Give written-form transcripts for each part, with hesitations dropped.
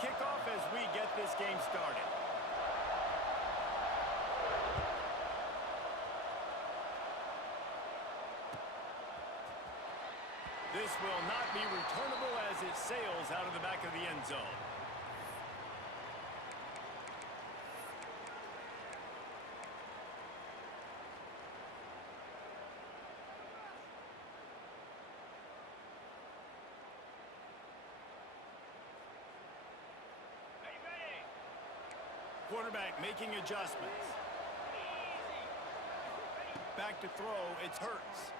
kickoff as we get this game started. This will not be returnable as it sails out of the back of the end zone. Quarterback making adjustments. Back to throw, it's Hurts.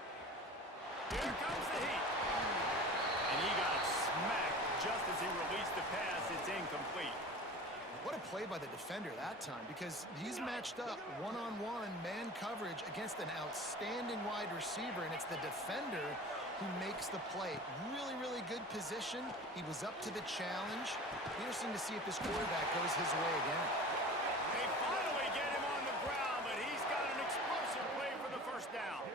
Here comes the heat. And he got smacked just as he released the pass. It's incomplete. What a play by the defender that time, because he's matched up one-on-one man coverage against an outstanding wide receiver, and it's the defender who makes the play. Really, really good position. He was up to the challenge. Interesting to see if this quarterback goes his way again. They finally get him on the ground, but he's got an explosive play for the first down.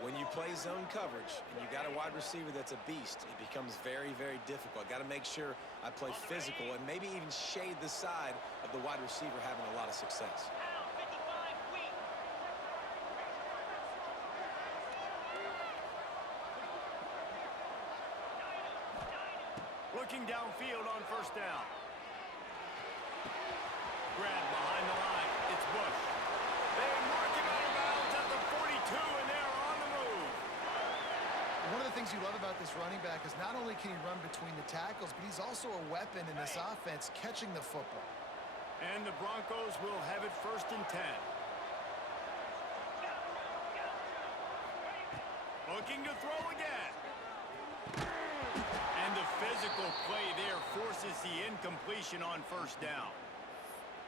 When you play zone coverage and you got a wide receiver that's a beast, it becomes very, very difficult. Got to make sure I play physical and maybe even shade the side of the wide receiver having a lot of success. Looking downfield on first down. Grab behind the line. It's Bush. They mark him out of bounds at the 42, and they're on the move. One of the things you love about this running back is not only can he run between the tackles, but he's also a weapon in this offense catching the football. And the Broncos will have it 1st and 10. Looking to throw again. And the physical play there forces the incompletion on first down.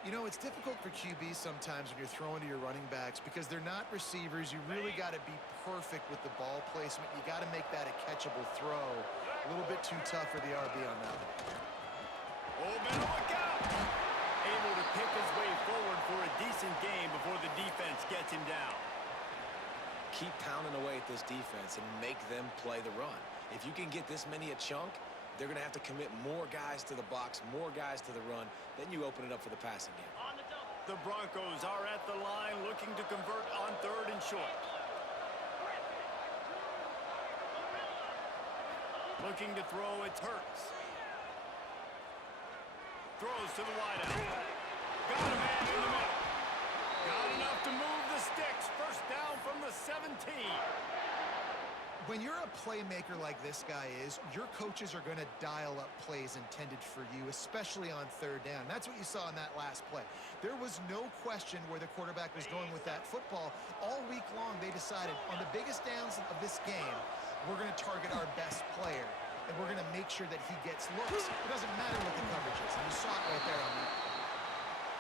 You know, it's difficult for QBs sometimes when you're throwing to your running backs because they're not receivers. You really got to be perfect with the ball placement. You got to make that a catchable throw. A little bit too tough for the RB on that one. Oh, better look out! Able to pick his way forward for a decent game before the defense gets him down. Keep pounding away at this defense and make them play the run. If you can get this many a chunk, they're going to have to commit more guys to the box, more guys to the run. Then you open it up for the passing game. The Broncos are at the line looking to convert on 3rd and short. Looking to throw, it's Hurts. Throws to the wideout. Got a man in the middle. Got enough to move the sticks. First down from the 17. When you're a playmaker like this guy is, your coaches are going to dial up plays intended for you, especially on 3rd down. That's what you saw in that last play. There was no question where the quarterback was going with that football. All week long, they decided on the biggest downs of this game, we're going to target our best player, and we're going to make sure that he gets looks. It doesn't matter what the coverage is, and you saw it right there on that.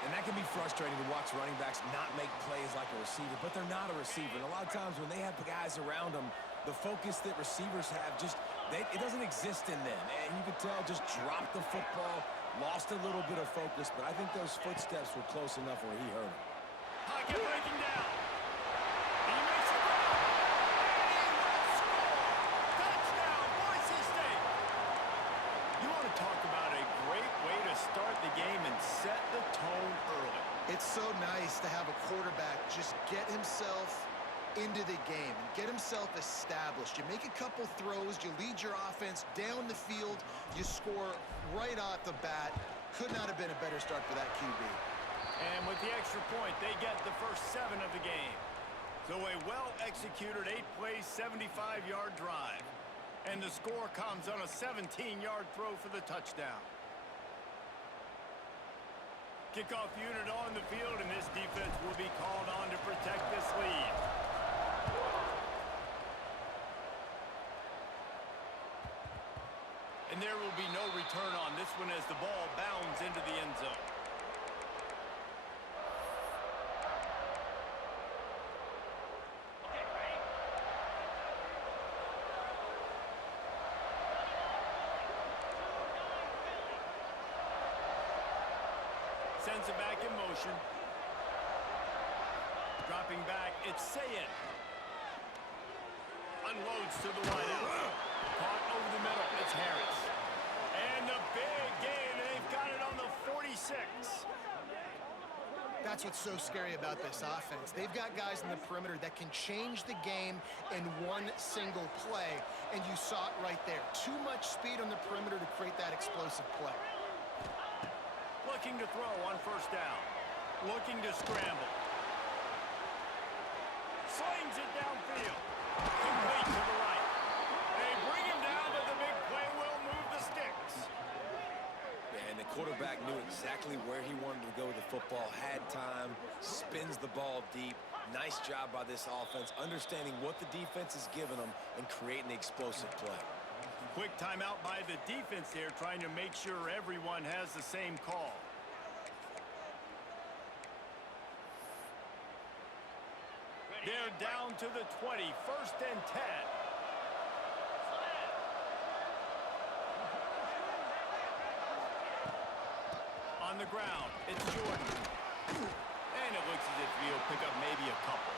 And that can be frustrating to watch running backs not make plays like a receiver, but they're not a receiver. And a lot of times when they have guys around them, the focus that receivers have it doesn't exist in them. And you can tell just dropped the football, lost a little bit of focus, but I think those footsteps were close enough where he hurt him. Pocket breaking down. He makes it run. And he will score. Touchdown, Boise State. You want to talk about a great way to start the game and set the tone early. It's so nice to have a quarterback just get himself into the game and get himself established. You make a couple throws, you lead your offense down the field, you score right off the bat. Could not have been a better start for that QB. And with the extra point, they get the first 7 of the game. So a well-executed 8-play, 75-yard drive. And the score comes on a 17-yard throw for the touchdown. Kickoff unit on the field, and this defense will be called on to protect this lead. And there will be no return on this one as the ball bounds into the end zone. Sends it back in motion. Dropping back, it's Sayin. Unloads to the wideout. Caught over the middle, it's Harris. And the big gain, and they've got it on the 46. That's what's so scary about this offense. They've got guys in the perimeter that can change the game in one single play, and you saw it right there. Too much speed on the perimeter to create that explosive play. Looking to throw on first down. Looking to scramble. Slings it downfield. Complete to the right. They bring him down, but the big play will move the sticks. And the quarterback knew exactly where he wanted to go with the football, had time, spins the ball deep. Nice job by this offense, understanding what the defense is giving them and creating the explosive play. Quick timeout by the defense there, trying to make sure everyone has the same call. They're down to the 20, 1st and 10. On the ground, it's Jordan. And it looks as if he'll pick up maybe a couple.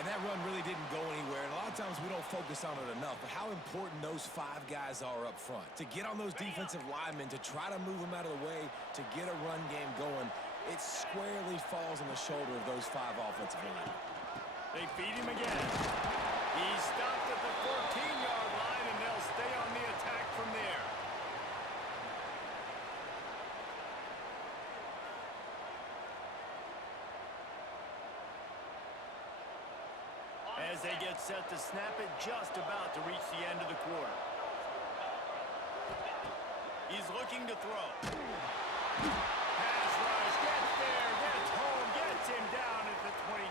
And that run really didn't go anywhere. And a lot of times we don't focus on it enough. But how important those 5 guys are up front. To get on those defensive linemen, to try to move them out of the way, to get a run game going, it squarely falls on the shoulder of those 5 offensive linemen. They feed him again. He's stopped at the 14-yard line, and they'll stay on the attack from there. As they get set to snap it, just about to reach the end of the quarter. He's looking to throw. Pass rush, gets there, gets home, gets him down at the 23.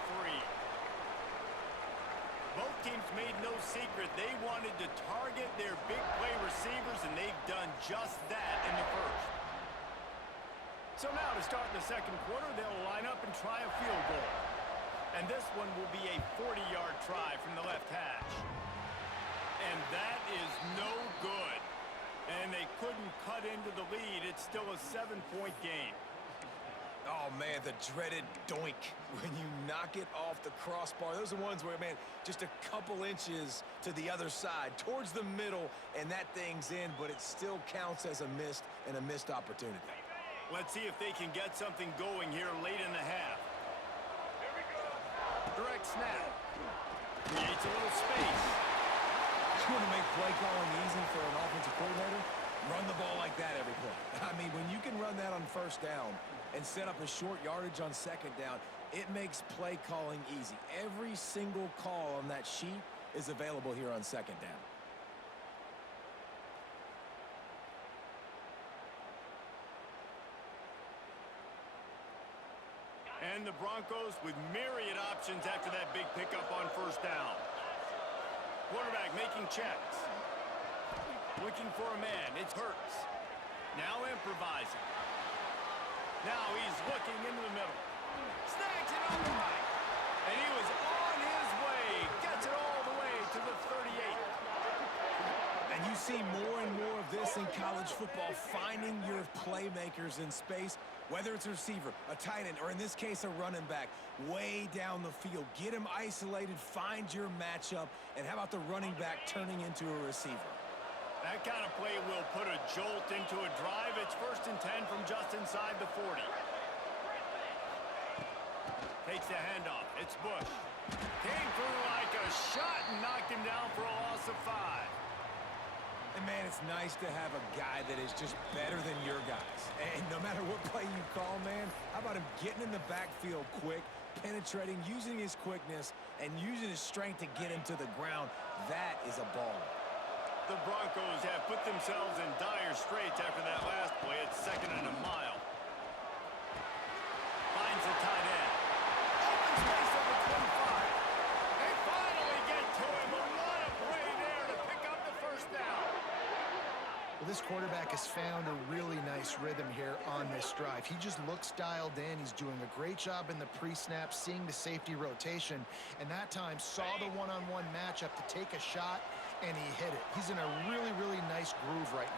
Both teams made no secret they wanted to target their big play receivers, and they've done just that in the first. So now to start the second quarter, they'll line up and try a field goal. And this one will be a 40-yard try from the left hash. And that is no good. And they couldn't cut into the lead. It's still a 7-point game. Oh, man, the dreaded doink when you knock it off the crossbar. Those are ones where, man, just a couple inches to the other side, towards the middle, and that thing's in, but it still counts as a missed opportunity. Let's see if they can get something going here late in the half. Direct snap. Creates a little space. You want to make play calling easy for an offensive coordinator? Run the ball like that every play. I mean, when you can run that on first down and set up a short yardage on second down, it makes play calling easy. Every single call on that sheet is available here on second down. And the Broncos with myriad options after that big pickup on first down. Quarterback making checks. Looking for a man. It's Hurts. Now improvising. Now he's looking into the middle. Snags it on the right. And he was on his way. Gets it all the way to the 38. And you see more and more of this in college football, finding your playmakers in space, whether it's a receiver, a tight end, or in this case, a running back, way down the field. Get him isolated, find your matchup, and how about the running back turning into a receiver? That kind of play will put a jolt into a drive. It's 1st and 10 from just inside the 40. Takes the handoff. It's Bush. Came through like a shot and knocked him down for a loss of 5. And, man, it's nice to have a guy that is just better than your guys. And no matter what play you call, man, how about him getting in the backfield quick, penetrating, using his quickness, and using his strength to get him to the ground? That is a ball. The Broncos have put themselves in dire straits after that last play. It's 2nd and a mile. Finds the tight end. Open space over 25. They finally get to him, but what a play there to pick up the first down. Well, this quarterback has found a really nice rhythm here on this drive. He just looks dialed in. He's doing a great job in the pre-snap, seeing the safety rotation, and that time saw the one-on-one matchup to take a shot, and he hit it. He's in a really, really nice groove right now.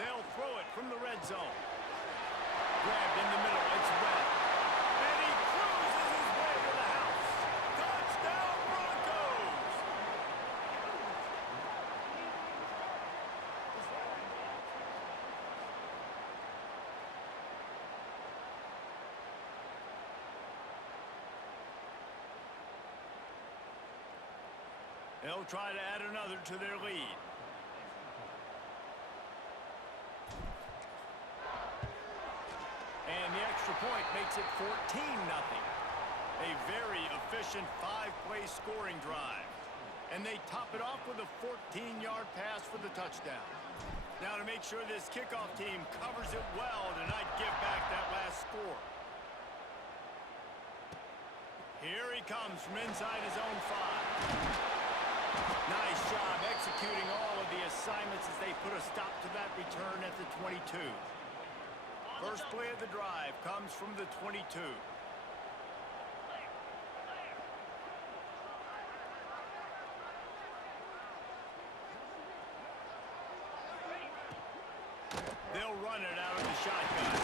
They'll throw it from the red zone. Grabbed in the middle. It's Webb. And he cruises his way to the house. Touchdown, They'll try to add another to their lead. And the extra point makes it 14-0. A very efficient 5-play scoring drive. And they top it off with a 14-yard pass for the touchdown. Now to make sure this kickoff team covers it well to not give back that last score. Here he comes from inside his own 5. Nice job executing all of the assignments as they put a stop to that return at the 22. First play of the drive comes from the 22. They'll run it out of the shotgun.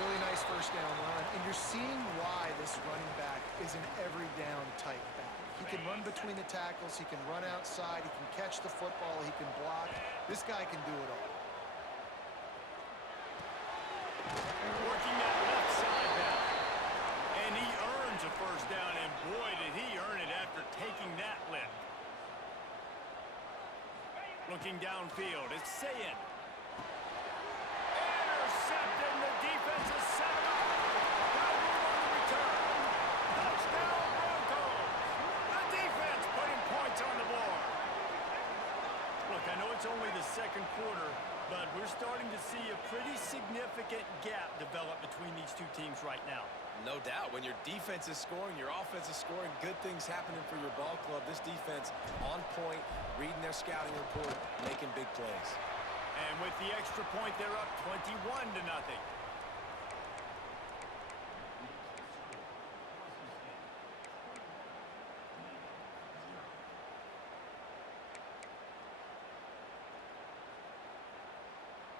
Really nice first down run, and you're seeing why this running back is an every down type back. He can run between the tackles, he can run outside, he can catch the football, he can block. This guy can do it all. Working that left side now. And he earns a first down, and boy, did he earn it after taking that lift. Looking downfield, it's Sayin. Intercepted, the defense is set up. Got room on the return. Touchdown, Broncos. The defense putting points on the board. Look, I know it's only the second quarter, but we're starting to see a pretty significant gap develop between these two teams right now. No doubt. When your defense is scoring, your offense is scoring, good things happening for your ball club. This defense on point, reading their scouting report, making big plays. And with the extra point, they're up 21-0.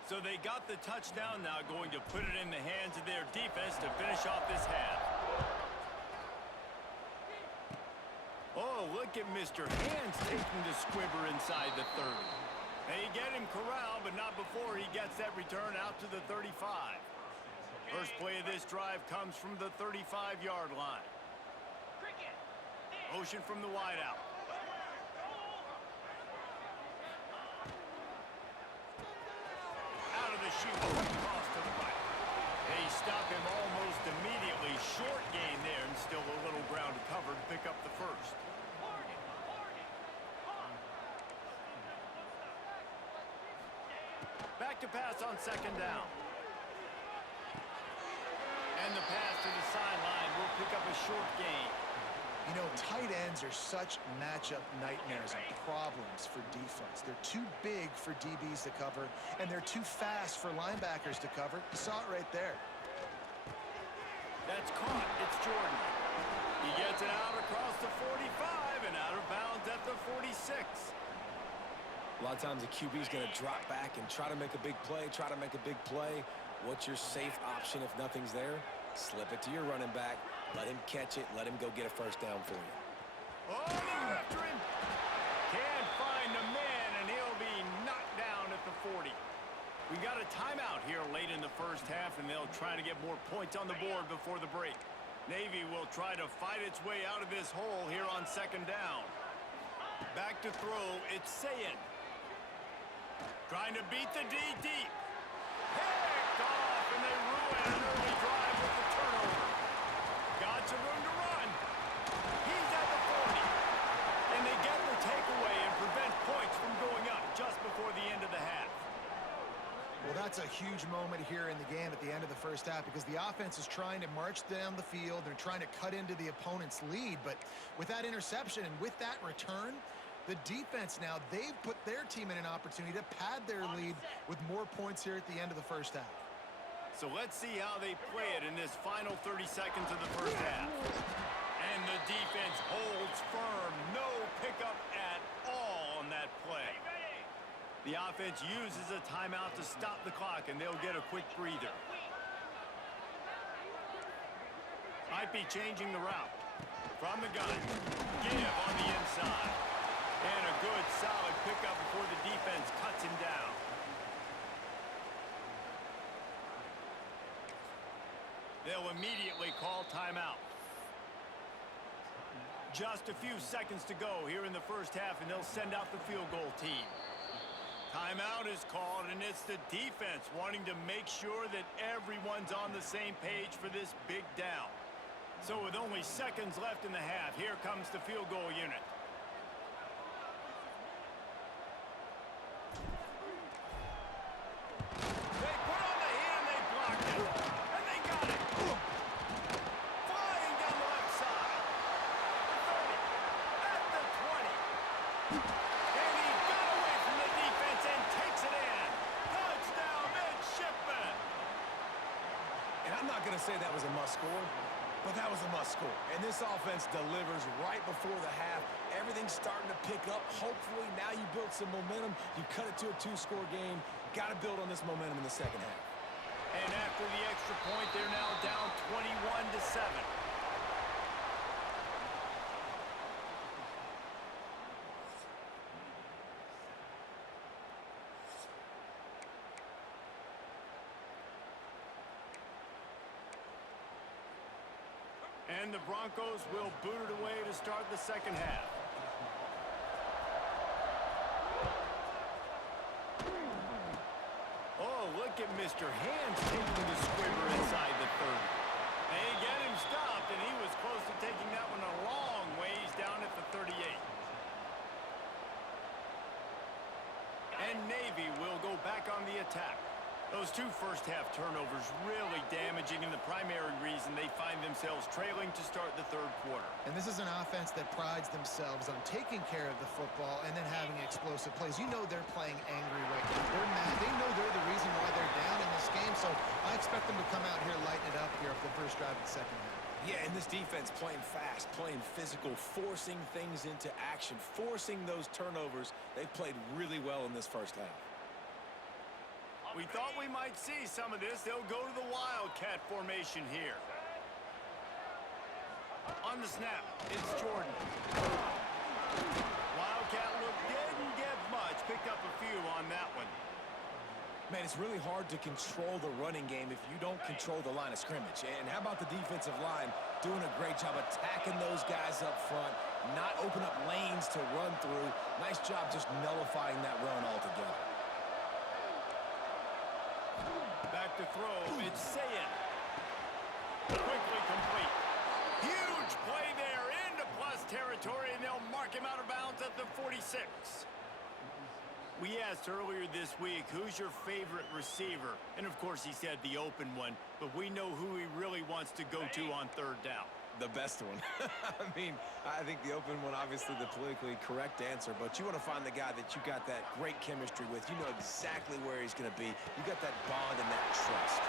So they got the touchdown now, going to put it in the hands of their defense to finish off this half. Oh, look at Mr. Hands taking the squibber inside the 30. They get him corralled, but not before he gets that return out to the 35. First play of this drive comes from the 35-yard line. Motion from the wideout. Out of the chute, cross to the right. They stop him almost immediately. Short gain there, and still a little ground to cover to pick up the first. Back to pass on second down. And the pass to the sideline will pick up a short gain. You know, tight ends are such matchup nightmares and problems for defense. They're too big for DBs to cover, and they're too fast for linebackers to cover. You saw it right there. That's caught. It's Jordan. He gets it out across the 45 and out of bounds at the 46. A lot of times the QB is going to drop back and try to make a big play, What's your safe option if nothing's there? Slip it to your running back. Let him catch it. Let him go get a first down for you. Oh, they're after him. Can't find the man, and he'll be knocked down at the 40. We got a timeout here late in the first half, and they'll try to get more points on the board before the break. Navy will try to fight its way out of this hole here on second down. Back to throw, it's Sayin. Trying to beat the D deep. Picked off, and they ruin an early drive with the turnover. Got some room to run. He's at the 40. And they get the takeaway and prevent points from going up just before the end of the half. Well, that's a huge moment here in the game at the end of the first half because the offense is trying to march down the field. They're trying to cut into the opponent's lead. But with that interception and with that return, the defense now, they've put their team in an opportunity to pad their lead with more points here at the end of the first half. So let's see how they play it in this final 30 seconds of the first half. And the defense holds firm. No pickup at all on that play. The offense uses a timeout to stop the clock, and they'll get a quick breather. Might be changing the route. From the gun. Give on the inside. And a good, solid pickup before the defense cuts him down. They'll immediately call timeout. Just a few seconds to go here in the first half, and they'll send out the field goal team. Timeout is called, and it's the defense wanting to make sure that everyone's on the same page for this big down. So with only seconds left in the half, here comes the field goal unit. They put on the heat and they blocked it. And they got it. Flying down the left side. At the 20. And he got away from the defense and takes it in. Touchdown, midshipman. And I'm not going to say that was a must-score, but that was a must-score. And this offense delivers right before the half. Everything's starting to pick up. Hopefully, now you build some momentum. You cut it to a 2-score game. Got to build on this momentum in the second half. And after the extra point, they're now down 21-7. And the Broncos will boot it away to start the second half. Oh, look at Mr. Hands taking the squibber inside the 30. They get him stopped, and he was close to taking that one a long ways down at the 38. And Navy will go back on the attack. Those two first-half turnovers really damaging, and the primary reason they find themselves trailing to start the third quarter. And this is an offense that prides themselves on taking care of the football and then having explosive plays. You know they're playing angry right now. They're mad. They know they're the reason why they're down in this game, so I expect them to come out here, lighten it up here for the first drive of the second half. Yeah, and this defense playing fast, playing physical, forcing things into action, forcing those turnovers. They've played really well in this first half. We thought we might see some of this. They'll go to the Wildcat formation here. On the snap, it's Jordan. Wildcat look didn't get much. Picked up a few on that one. Man, it's really hard to control the running game if you don't control the line of scrimmage. And how about the defensive line doing a great job attacking those guys up front, not open up lanes to run through. Nice job just nullifying that run altogether. Back to throw, it's Sayin. Quickly complete. Huge play there into plus territory, and they'll mark him out of bounds at the 46. We asked earlier this week, who's your favorite receiver? And of course he said the open one, but we know who he really wants to go to on third down. The best one. I mean, I think the open one, obviously the politically correct answer, but you want to find the guy that you got that great chemistry with. You know exactly where he's going to be. You got that bond and that trust.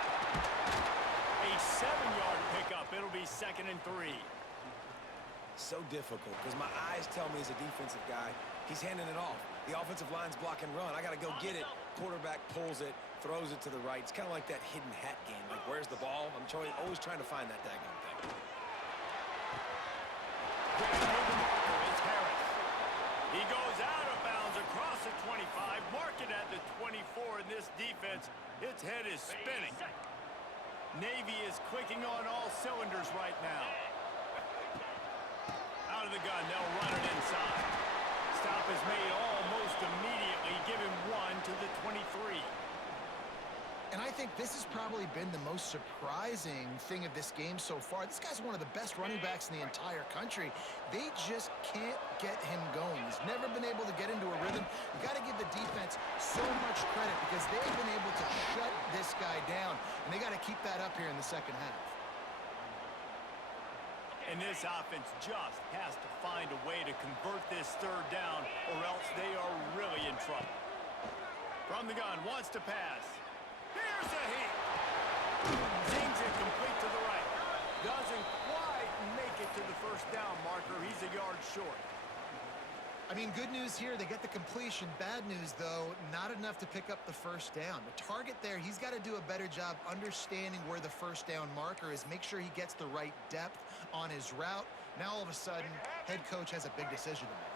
A 7-yard pickup. It'll be 2nd and 3. So difficult because my eyes tell me as a defensive guy, he's handing it off. The offensive line's block and run. I got to go get it. Quarterback pulls it, throws it to the right. It's kind of like that hidden hat game. Like, where's the ball? I'm always trying to find that daggone thing. It's Harris. He goes out of bounds across the 25, mark it at the 24 in this defense. Its head is spinning. Navy is clicking on all cylinders right now. Out of the gun, they'll run it inside. Stop is made almost immediately. Give him 1 to the 23. And I think this has probably been the most surprising thing of this game so far. This guy's one of the best running backs in the entire country. They just can't get him going. He's never been able to get into a rhythm. You got to give the defense so much credit because they've been able to shut this guy down. And they got to keep that up here in the second half. And this offense just has to find a way to convert this third down, or else they are really in trouble. From the gun, wants to pass. Here's a heat. Zings it complete to the right. Doesn't quite make it to the first down marker. He's a yard short. I mean, good news here, they get the completion. Bad news, though, not enough to pick up the first down. The target there, he's got to do a better job understanding where the first down marker is, make sure he gets the right depth on his route. Now, all of a sudden, head coach has a big decision to make.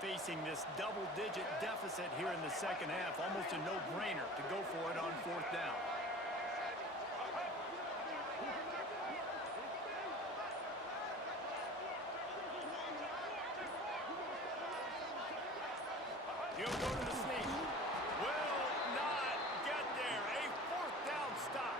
Facing this double-digit deficit here in the second half, almost a no-brainer to go for it on fourth down. go to the sneak. Will not get there. A fourth down stop.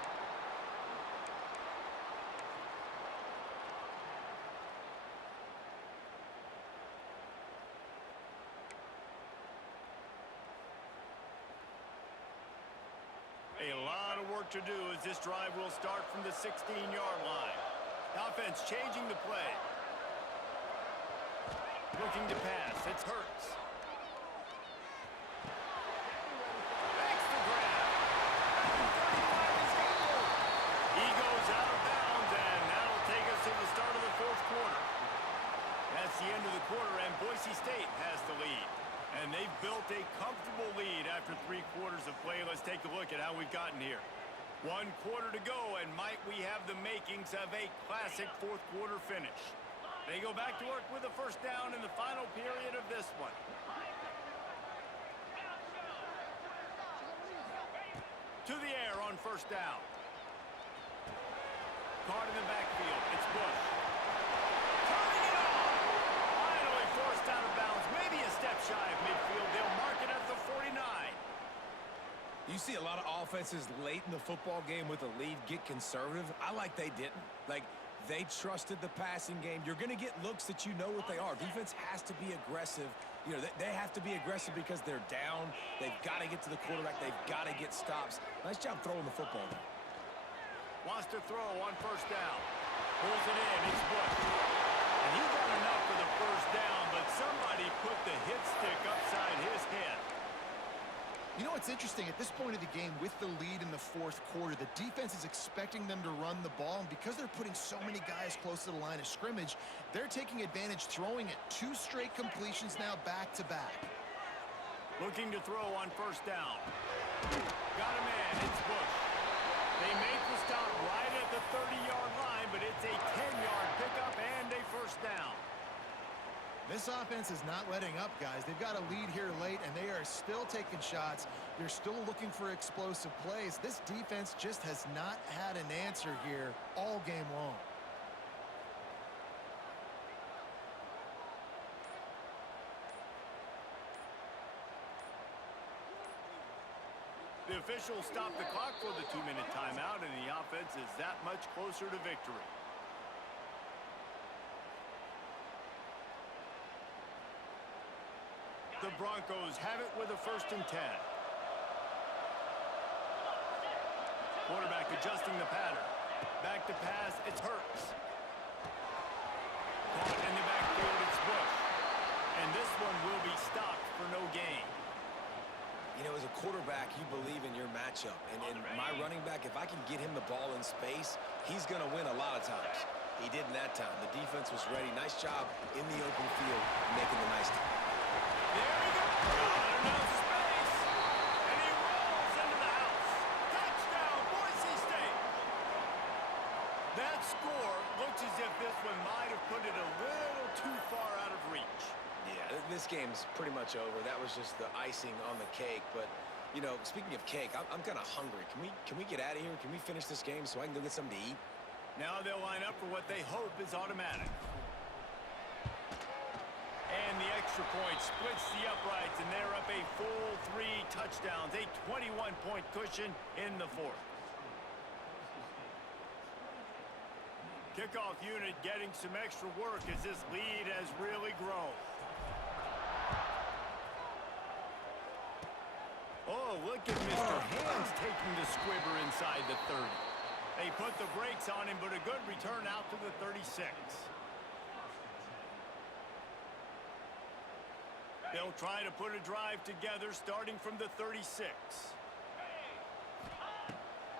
A lot of work to do as this drive will start from the 16-yard line. Offense changing the play. Looking to pass. It's Hurts. Makes the grab. He goes out of bounds, and that'll take us to the start of the fourth quarter. That's the end of the quarter, and Boise State has the lead. And they've built a comfortable lead after 3 quarters of play. Let's take a look at how we've gotten here. 1 quarter to go, and might we have the makings of a classic fourth quarter finish. They go back to work with a first down in the final period of this one. To the air on first down. Caught in the backfield. It's Bush. Turning it on. Finally forced out of bounds. Maybe a step shy of midfield. They'll mark it at the 49. You see a lot of offenses late in the football game with a lead get conservative. I like they didn't. Like, they trusted the passing game. You're going to get looks that you know what they are. Defense has to be aggressive. You know, they have to be aggressive because they're down. They've got to get to the quarterback. They've got to get stops. Nice job throwing the football there. Wants to throw on first down. Pulls it in. It's Bush. And he got enough for the first down, but somebody put the hit stick upside his head. You know what's interesting? At this point of the game, with the lead in the fourth quarter, the defense is expecting them to run the ball, and because they're putting so many guys close to the line of scrimmage, they're taking advantage, throwing it 2 straight completions now back-to-back. Looking to throw on first down. Got a man. It's Bush. They make the stop right at the 30-yard line, but it's a 10-yard pickup and a first down. This offense is not letting up, guys. They've got a lead here late, and they are still taking shots. They're still looking for explosive plays. This defense just has not had an answer here all game long. The officials stop the clock for the 2-minute timeout, and the offense is that much closer to victory. The Broncos have it with a 1st and 10. Quarterback adjusting the pattern. Back to pass, it's Hurts. Caught in the backfield, it's Bush. And this one will be stopped for no gain. You know, as a quarterback, you believe in your matchup. And my running back, if I can get him the ball in space, he's going to win a lot of times. He didn't that time. The defense was ready. Nice job in the open field, making the nice time. There he goes. Got enough space. And he rolls into the house. Touchdown, Boise State. That score looks as if this one might have put it a little too far out of reach. Yeah, this game's pretty much over. That was just the icing on the cake. But, you know, speaking of cake, I'm kind of hungry. Can we get out of here? Can we finish this game so I can go get something to eat? Now they'll line up for what they hope is automatic. And the extra point splits the uprights, and they're up a full 3 touchdowns, a 21-point cushion in the 4th. Kickoff unit getting some extra work as this lead has really grown. Oh, look at Mr. Hands taking the squibber inside the 30. They put the brakes on him, but a good return out to the 36. They'll try to put a drive together starting from the 36.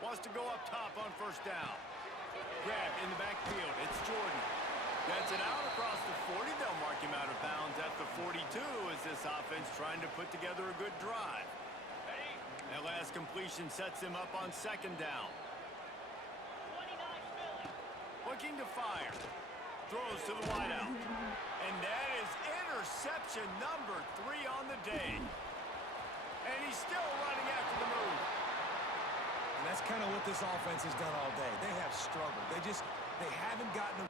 Wants to go up top on first down. Grabbed in the backfield. It's Jordan. Gets it out across the 40. They'll mark him out of bounds at the 42 as this offense trying to put together a good drive. That last completion sets him up on second down. Looking to fire. Throws to the wideout. And that is interception number 3 on the day. And he's still running after the move. And that's kind of what this offense has done all day. They have struggled. They haven't gotten